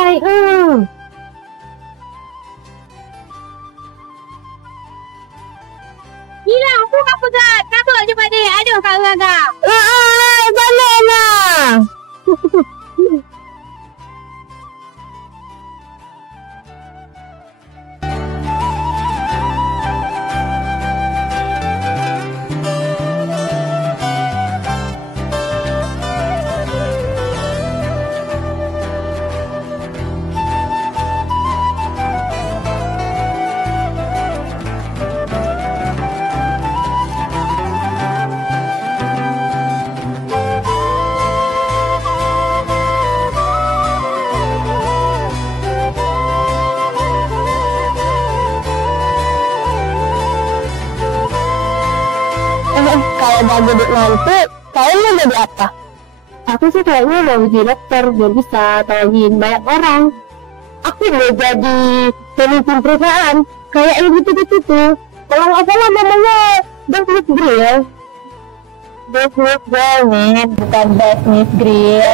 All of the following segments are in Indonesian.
santai. Gila, aku tak pegat. Takut cepat deh. Aduh, kakak. Banana. Kalau mau jadi nanti, kalian mau jadi apa? Aku sih kayaknya mau jadi dokter, biar bisa tolongin banyak orang. Aku mau jadi pemimpin perusahaan, kayak yang gitu-gitu tuh. Kalau nggak salah namanya Business Grill. Business Grill, bukan Business Grill.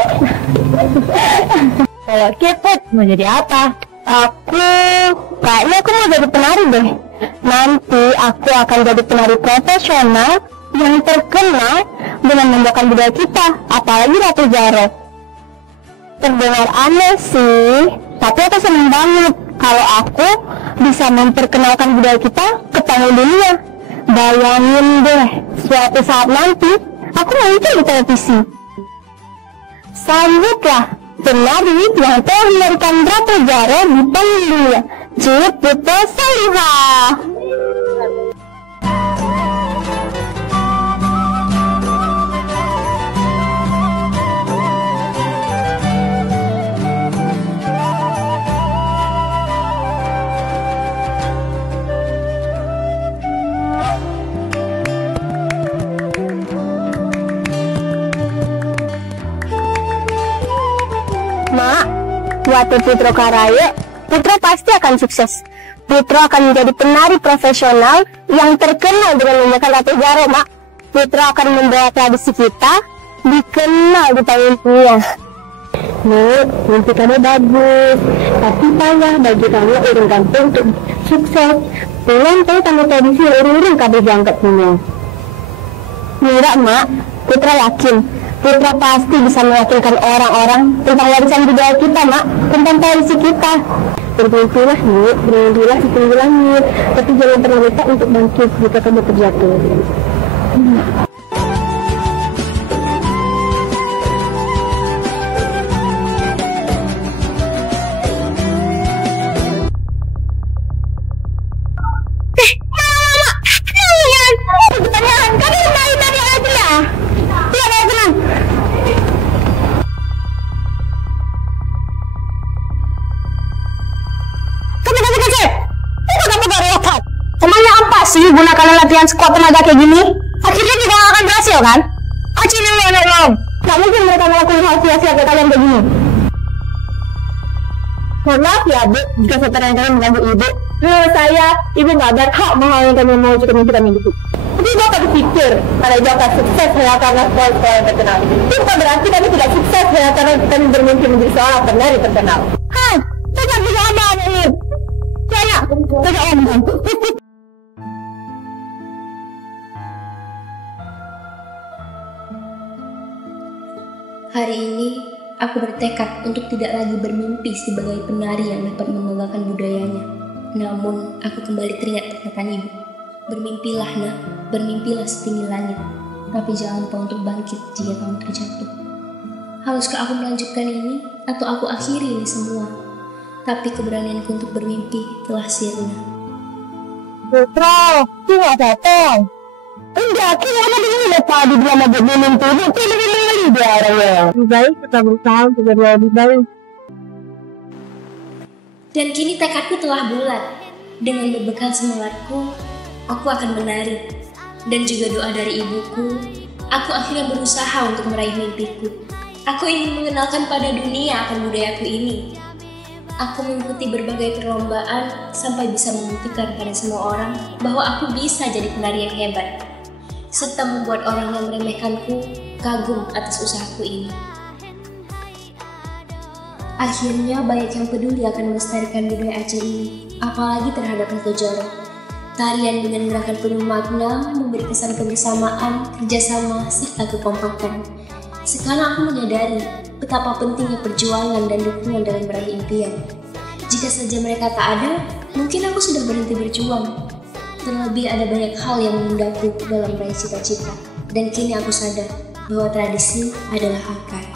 Kalau Kipet mau jadi apa? Kayaknya aku mau jadi penari deh. Nanti aku akan jadi penari profesional yang terkenal dengan membawakan budaya kita, apalagi Ratu Zaro. Terdengar aneh sih, tapi aku senang banget kalau aku bisa memperkenalkan budaya kita ke panggung dunia. Bayangin deh, suatu saat nanti aku muncul di televisi. Sambutlah penari yang telah melarikan Ratu Zaro di panggung dunia, Ciputra Salihah. Mak, waktu Putro Karaya, Putro pasti akan sukses. Putro akan menjadi penari profesional yang terkenal dengan membawakan Ratu Zaro, Mak. Putro akan membawa tradisi kita dikenal di panggung dunia. Nek, mimpi kamu bagus, tapi payah bagi kamu urung kampung untuk sukses. Belum tahu kamu tradisi urung-urung kabeh diangkat punya. Enggak, Mak. Putra yakin Putra pasti bisa meyakinkan orang-orang tentang warisan budaya kita, Mak, tentang tradisi kita. Bermimpilah, Nek, bermimpilah setinggi langit, tapi jangan pernah lupa untuk bangkit jika kamu terjatuh. Gunakan latihan squat tenaga kayak gini, akhirnya juga gak akan berhasil kan? Aci nolong. Gak mungkin mereka melakukan hal sia-sia kayak kalian kayak gini. Mohon maaf ya, Bu, jika seteran kalian mengganggu Ibu. Menurut saya, Ibu gak berhak menghalangi kami mewujudkan mimpi kami itu. Tapi Ibu akan berpikir, kalau Ibu akan sukses hanya karena sekolah yang terkenal. Itu bukan berarti kami tidak sukses hanya karena kami bermimpi menjadi seorang penari terkenal. Tidak bisa aman, Ibu. Saya, tidak aman. Hari ini, aku bertekad untuk tidak lagi bermimpi sebagai penari yang dapat membanggakan budayanya. Namun, aku kembali teringat perkataan Ibu. Bermimpilah, Nak, bermimpilah setinggi langit. Tapi jangan lupa untuk bangkit jika kamu terjatuh. Haruskah aku melanjutkan ini, atau aku akhiri ini semua? Tapi keberanianku untuk bermimpi telah sirna. Putra, itu gak datang. Enggak, kenapa begini tadi bilang mau minum tuh? Itu lebih dia orangnya. Lebih baik kita berusaha untuk jadi lebih baik. Dan kini tekadku telah bulat. Dengan berbekal semangatku, aku akan menari. Dan juga doa dari ibuku, aku akhirnya berusaha untuk meraih mimpiku. Aku ingin mengenalkan pada dunia akan budayaku ini. Aku mengikuti berbagai perlombaan sampai bisa membuktikan pada semua orang bahwa aku bisa jadi penari yang hebat, serta membuat orang yang meremehkanku kagum atas usahaku ini. Akhirnya banyak yang peduli akan melestarikan budaya Aceh ini, apalagi terhadap Ratu Jaro. Tarian dengan gerakan penuh makna memberi kesan kebersamaan, kerjasama, serta kekompakan. Sekarang aku menyadari betapa pentingnya perjuangan dan dukungan dalam meraih impian. Jika saja mereka tak ada, mungkin aku sudah berhenti berjuang. Terlebih ada banyak hal yang menundaku dalam meraih cita-cita. Dan kini aku sadar bahwa tradisi adalah akar.